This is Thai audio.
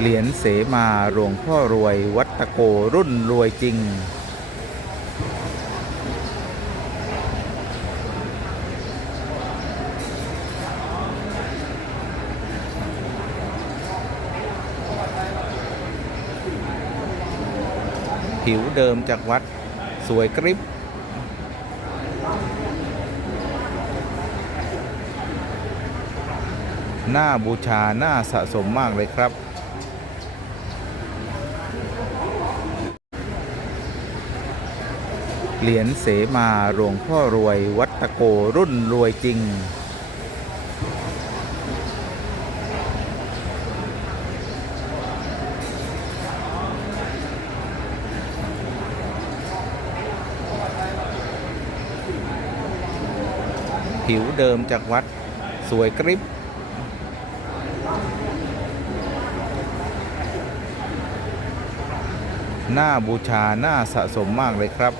เหรียญเสมาหลวงพ่อรวยวัตโกรุ่นรวยจริง ผิวเดิมจากวัดสวยกริบหน้าบูชาหน้าสะสมมากเลยครับ เหรียญเสมาหลวงพ่อรวยวัดตะโกรุ่นรวยจริง ผิวเดิมจากวัดสวยกริบหน้าบูชาหน้าสะสมมากเลยครับ